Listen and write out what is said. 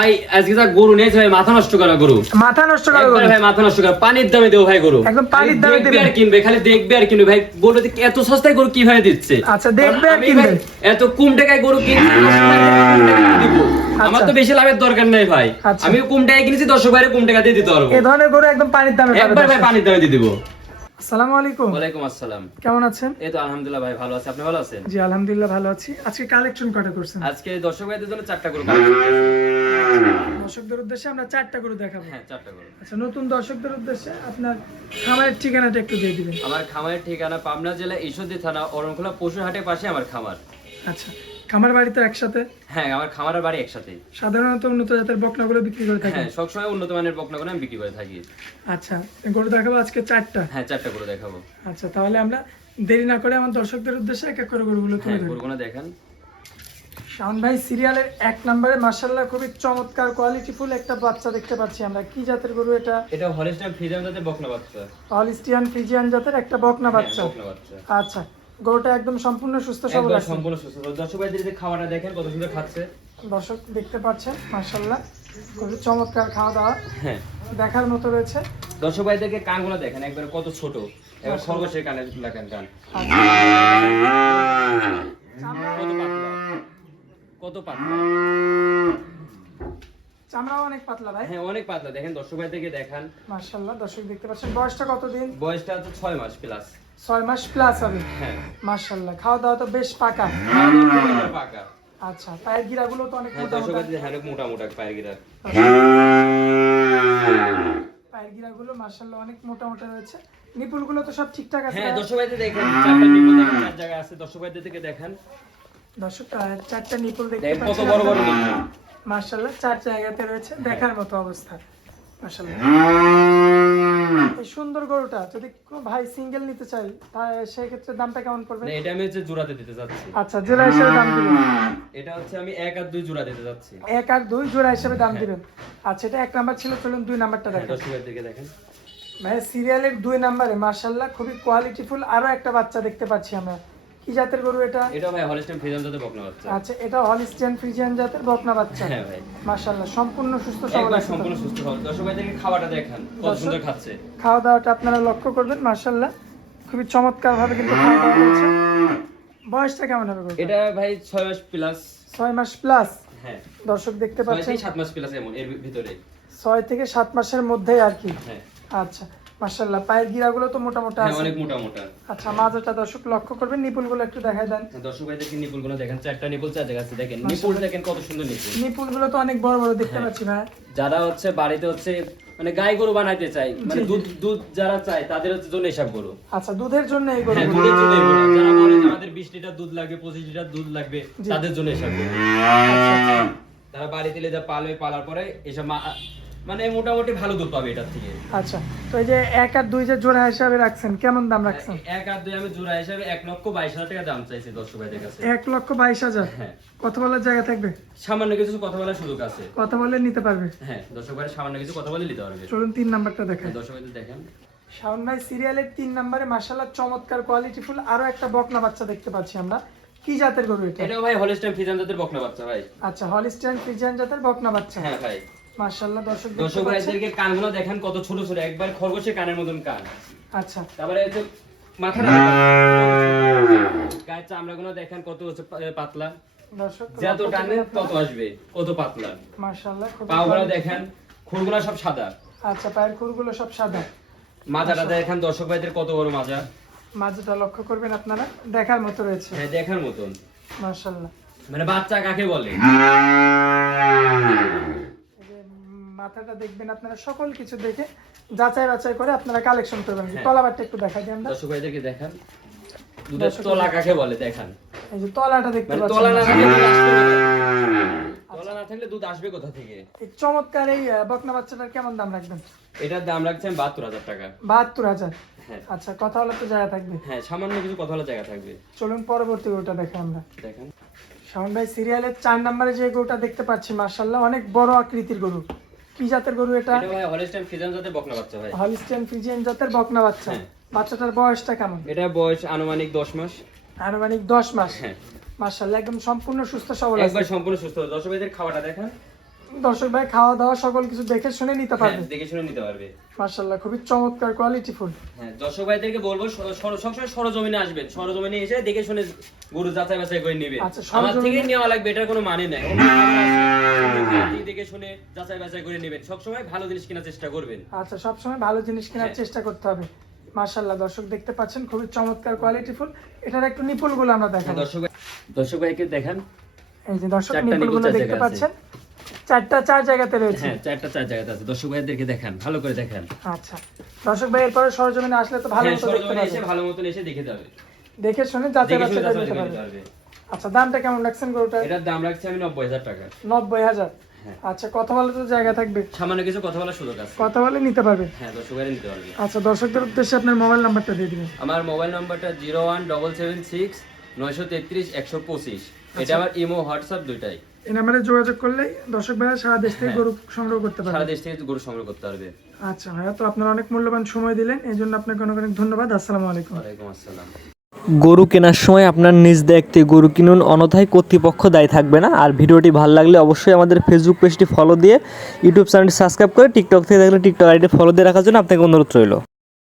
ভাই আজকে যা গরু নিয়েছে ভাই মাথা নষ্ট করা গরু। মাথা নষ্ট করে একবারে ভাই মাথা নষ্ট করা। পানির দামে দেবো ভাই গরু। একদম পানির দামে দেখবে আর কিনবে খালি দেখবে আর কিনবে। ভাই গরু এত সস্তায় গরু কীভাবে দিচ্ছে? আচ্ছা, দেখবে আর আমি কিনবে। এত কম টাকায় গরু কিনছি আমার তো বেশি লাভের দরকার নাই ভাই। আচ্ছা। আমি কম টাকায় কিনেছি দর্শক ভাইরে কম টাকা দিয়ে দিতে পারব। ধরনের গরু একদম পানির দামে একবার ভাই পানির দামে দিয়ে দিব। আসসালামু আলাইকুম। ওয়ালাইকুম আসসালাম। কেমন আছেন? এই তো আলহামদুলিল্লাহ ভাই ভালো আছে। আপনি ভালো আছেন? জি আলহামদুলিল্লাহ ভালো আছি। আজকে কালেকশন কটা করছেন? আজকে দর্শক ভাইদের জন্য চারটা গরু দর্শকদের উদ্দেশ্যে আমরা চারটা গরু দেখাবো। হ্যাঁ চারটা গরু। আচ্ছা নতুন দর্শকদের উদ্দেশ্যে আপনার খামারের ঠিকানাটা একটু দিয়ে দিবেন। আমার খামারের ঠিকানা পাবনা জেলা ঈশ্বরদী থানা অরণখোলা পশুহাটের পাশে আমার খামার। আচ্ছা খামার বাড়িতে একসাথে? হ্যাঁ আমার খামারের বাড়ি একসাথে। সাধারণত উন্নত জাতের বকনাগুলো বিক্রি করে থাকেন? হ্যাঁ সবসময় উন্নত মানের বকনাগুলো আমি বিক্রি করে থাকি। আচ্ছা গরু দেখাবো আজকে চারটা। হ্যাঁ চারটা গরু দেখাবো। আচ্ছা তাহলে আমরা দেরি না করে আমার দর্শকদের উদ্দেশ্যে এক এক করে গরুগুলো তুলে হ্যাঁ ধরবো গরুগুলো দেখেন। শাওন ভাই সিরিয়ালের এক নম্বরে মার্শাল্লাহ খুবই চমৎকার কোয়ালিটিফুল একটা বাচ্চা দেখতে পাচ্ছি আমরা। কি জাতের গরু এটা? এটা হলিস্টাইন ফ্রিজাম জাতের বকনা বাচ্চা। হলিস্টিয়ান ফ্রিজিয়ান জাতের একটা বকনা হ্যাঁ, বাচ্চা। বকনা বাচ্চা। আচ্ছা গরুটা একদম সম্পূর্ণ সুস্থ সবল আছে। সম্পূর্ণ সুস্থ দর্শক ভাইদের যে খাওয়াটা দেখেন কত সুন্দর খাচ্ছে। দর্শক দেখতে পাচ্ছেন মার্শাল্লাহ খুবই চমৎকার খাওয়া দাওয়া। হ্যাঁ। দেখার মতো রয়েছে। দর্শক ভাইদেরকে কানগুলো দেখেন একবার কত ছোট। এবার খরগোশের কানে লাগান কান। কত পাতলা? কত পাতলা? চামড়াও অনেক পাতলা ভাই। হ্যাঁ অনেক পাতলা। দেখেন দর্শক ভাইদেরকে দেখান। মার্শাল্লাহ দর্শক দেখতে পাচ্ছেন বয়সটা কতদিন? বয়সটা হচ্ছে ছয় মাস প্লাস ছয় মাস প্লাস হবে। হ্যাঁ। মার্শাল্লাহ খাওয়া দাওয়া তো বেশ পাকা। পাকা। আচ্ছা পায়ের গিরাগুলো তো অনেক হ্যাঁ মোটা মোটা হ্যাঁ অনেক মোটা মোটা পায়ের গিরা। পায়ের গিরাগুলো মার্শাল্লাহ অনেক মোটা মোটা রয়েছে। নিপুলগুলো তো সব ঠিকঠাক আছে হ্যাঁ দর্শক ভাইদের দেখেন চারটা নিপুল দেখেন চার জায়গায় আছে। দর্শক ভাইদের থেকে দেখেন। দর্শক চারটা নিপুল দেখতে দেখেন কত বড় বড় নিপুল মার্শাল্লাহ চার জায়গাতে রয়েছে। দেখার মতো অবস্থা। মার্শাল্লাহ এই সুন্দর গরুটা যদি কোনো ভাই সিঙ্গেল নিতে চাই তাহলে সেই ক্ষেত্রে দামটা কেমন পড়বে? না, এটা আমি হচ্ছে জোড়াতে দিতে যাচ্ছি। আচ্ছা জোড়া হিসেবে দাম দিবেন। এটা হচ্ছে আমি এক আর দুই জোড়া দিতে যাচ্ছি। এক আর দুই জোড়া হিসেবে দাম দিবেন। আচ্ছা এটা এক নাম্বার ছিল চলুন দুই নাম্বারটা হ্যাঁ, দেখেন। দিকে দেখেন। ভাই সিরিয়ালের দুই নাম্বারে মার্শাল্লাহ খুবই কোয়ালিটিফুল আরও একটা বাচ্চা দেখতে পাচ্ছি আমরা। কি জাতের গরু এটা? এটা ভাই হলিস্টাইন ফ্রিজাম জাতের বকনা বাচ্চা। আচ্ছা এটা হলিস্টিয়ান ফ্রিজিয়ান জাতের বকনা বাচ্চা? হ্যাঁ ভাই। মার্শাল্লাহ সম্পূর্ণ সুস্থ সবল সম্পূর্ণ সুস্থ হবে দর্শক ভাইদেরকে খাওয়াটা দেখান কত সুন্দর খাচ্ছে। খাওয়া দাওয়াটা আপনারা লক্ষ্য করবেন মার্শাল্লাহ খুবই চমৎকার ভাবে কিন্তু খাওয়া দাওয়া করেছে বয়সটা কেমন হবে? এটা ভাই ছয় মাস প্লাস ছয় মাস প্লাস হ্যাঁ। দর্শক দেখতে পাচ্ছেন। থেকে সাত মাস প্লাস এমন এর ভিতরে। ছয় থেকে সাত মাসের মধ্যেই আর কি। হ্যাঁ। আচ্ছা মার্শাল্লাহ পায়ের গিরাগুলো তো মোটা মোটা হ্যাঁ আছে। অনেক মোটা মোটা আচ্ছা দর্শক লক্ষ্য করবেন নিপুলগুলো একটু দেখাই দেন। দর্শক ভাইদেরকে নিপুলগুলো দেখেন চারটা নিপুল চার জায়গা আছে দেখেন। নিপুল দেখেন কত সুন্দর নিপুল। নিপুলগুলো তো অনেক বড় বড় দেখতে হ্যাঁ। পাচ্ছি ভাই। যারা হচ্ছে বাড়িতে হচ্ছে মানে গাই গরু বানাইতে চাই মানে। দুধ দুধ যারা চায় তাদের হচ্ছে জন্য এসব গরু। আচ্ছা দুধের জন্য এই হ্যাঁ দুধের জন্য। যারা বলে আমাদের বিশ লিটার দুধ লাগবে পঁচিশ লিটার দুধ লাগবে তাদের জন্য এসব গরু। আচ্ছা, আচ্ছা। তারা বাড়িতে যা পালবে পালার পরে এসব মানে মোটামুটি ভালো দুধ পাবে এটার থেকে। আচ্ছা। তো এই যে এক আর দুই যে জোড়া হিসাবে রাখছেন কেমন দাম রাখছেন? এক আর দুই আমি জোড়া হিসাবে এক লক্ষ বাইশ হাজার টাকা দাম চাইছি দর্শক ভাইদের কাছে। এক লক্ষ বাইশ হাজার? হ্যাঁ। কথা বলার জায়গা থাকবে? সামান্য কিছু কথা বলার সুযোগ আছে। কথা বলে নিতে পারবে? হ্যাঁ দর্শক ভাইয়ের সামান্য কিছু কথা বলে নিতে পারবে। চলুন তিন নাম্বারটা দেখাই। হ্যাঁ, দর্শক ভাইদের দেখেন। শাওন ভাই সিরিয়ালের তিন নাম্বারে মার্শাল্লাহ চমৎকার কোয়ালিটিফুল আরও একটা বকনা বাচ্চা দেখতে পাচ্ছি আমরা। কি জাতের গরু এটা? ভাই হলিস্টাইন ফিজান জাতের বকনা বাচ্চা ভাই। আচ্ছা হলিস্টিয়ান ফ্রিজিয়ান জাতের বকনা বাচ্চা। হ্যাঁ ভাই। মার্শাল্লাহ দর্শক দর্শক ভাইদেরকে কানগুলো দেখেন কত ছোট ছোট একবার খরগোশের কানের মতন কান। আচ্ছা। তারপরে এই যে মাথাটা গায়ের চামড়াগুলো দেখেন কত পাতলা। দর্শক যত টানে তত আসবে কত পাতলা। মার্শাল্লাহ খুব পাগুলো দেখেন খুরগুলো সব সাদা। আচ্ছা পায়ের খুরগুলো সব সাদা। মাজাটা দেখেন দর্শক ভাইদের কত বড় মাজা। মাঝেটা লক্ষ্য করবেন আপনারা দেখার মতো রয়েছে। হ্যাঁ দেখার মতন। মার্শাল্লাহ মানে বাচ্চা কাকে বলে? মাথাটা দেখবেন আপনারা সকল কিছু দেখে যাচাই বাছাই করে আপনারা কালেকশন করবেন। হ্যাঁ। তলাবারটা একটু দেখাই আমরা দর্শক ভাইদেরকে দেখান। দুধের তলা কাকে বলে দেখান। এই যে তলাটা দেখতে মানে পাচ্ছেন তলা না থাকলে দুধ আসবে কোথা থেকে? তলা না থাকলে দুধ আসবে কোথা থেকে? এই চমৎকার এই বকনা বাচ্চাটার কেমন দাম রাখবেন? এটার দাম রাখছেন বাহাত্তর হাজার টাকা। বাহাত্তর হাজার? হ্যাঁ। আচ্ছা কথা হলে তো জায়গা থাকবে। হ্যাঁ সামান্য কিছু কথা বলার জায়গা থাকবে। চলুন পরবর্তী গরুটা দেখে আমরা। দেখেন। শাওন ভাই সিরিয়ালের চার নম্বরে যে গরুটা দেখতে পাচ্ছি মার্শাল্লাহ অনেক বড় আকৃতির গরু। কি জাতের গরু এটা? হলিস্টাইন ফ্রিজিয়ান জাতের বকনা বাচ্চা ভাই। হলিস্টাইন ফ্রিজিয়ান জাতের বকনা বাচ্চা। হ্যাঁ। বাচ্চাটার বয়সটা কেমন? এটা বয়স আনুমানিক দশ মাস। আনুমানিক দশ মাস। হ্যাঁ। মাশাআল্লাহ একদম সম্পূর্ণ সুস্থ সবল আছে। একবার সম্পূর্ণ সুস্থ। দর্শক ভাইদের খাওয়াটা দেখেন। দর্শক ভাই খাওয়া দাওয়া সকল কিছু দেখে শুনে নিতে হ্যাঁ, পারবে। দেখে শুনে নিতে পারবে। মার্শাল্লাহ খুবই চমৎকার কোয়ালিটি ফুল হ্যাঁ দর্শক ভাইদেরকে বলব সবসময় সরজমিনে আসবেন। সরজমিনে এসে দেখে শুনে গরু যাচাই বাছাই করে নেবেন। আচ্ছা, আমার থেকে নেওয়া লাগবে এটার কোনো মানে নাই। দেখে শুনে যাচাই বাছাই করে নেবেন। সবসময় ভালো জিনিস কেনার চেষ্টা করবেন। আচ্ছা সবসময় ভালো জিনিস কেনার হ্যাঁ। চেষ্টা করতে হবে। মার্শাল্লাহ দর্শক দেখতে পাচ্ছেন খুবই চমৎকার কোয়ালিটি ফুল এটার একটু নিপুলগুলো আমরা দেখাবো। দর্শক ভাই- দর্শক ভাইকে দেখান। এই যে দর্শক চারটা নিপুল নিপুলগুলো দেখতে পাচ্ছেন। চারটা চার জায়গাতে রয়েছে। হ্যাঁ চারটা চার জায়গাতে আছে। দর্শক ভাইদেরকে ভালো করে আচ্ছা। দর্শক ভাই এরপরে সরজমিনে আসলে তো ভালো হ্যাঁ, মতো দেখতে পাবে। ভালো মতো এসে দেখে যাবে। দেখে শুনে আচ্ছা দামটা কেমন রাখছেন গরুটা? এটার দাম রাখছি আমি 90000 টাকা। 90000 হ্যাঁ। আচ্ছা কথা বলার তো জায়গা থাকবে। সামান্য কিছু কথা বলার সুযোগ আছে। কথা বলে নিতে পারবে? হ্যাঁ দর্শকেরা নিতে পারবে। আচ্ছা দর্শকদের উদ্দেশ্যে আপনার মোবাইল নাম্বারটা দিয়ে দিবেন। আমার মোবাইল নাম্বারটা 01776 933 125 এটা আমার ইমো হোয়াটসঅ্যাপ দুইটাই। এই নাম্বারে যোগাযোগ করলে দর্শক ভাইরা সারা দেশ থেকে হ্যাঁ। গরু সংগ্রহ করতে সারা দেশ থেকে গরু সংগ্রহ করতে পারবে। আচ্ছা ভাইয়া তো আপনারা অনেক মূল্যবান সময় দিলেন এই জন্য আপনাকে অনেক অনেক ধন্যবাদ। আসসালামু আলাইকুম। ওয়ালাইকুম আসসালাম। গরু কেনার সময় আপনার নিজ দায়িত্বে গরু কিনুন অনথায় কর্তৃপক্ষ দায়ী থাকবে না। আর ভিডিওটি ভালো লাগলে অবশ্যই আমাদের ফেসবুক পেজটি ফলো দিয়ে ইউটিউব চ্যানেলটি সাবস্ক্রাইব করে টিকটক থেকে দেখলে টিকটক আইডি ফলো দিয়ে রাখার জন্য আপনাকে অনুরোধ রইল।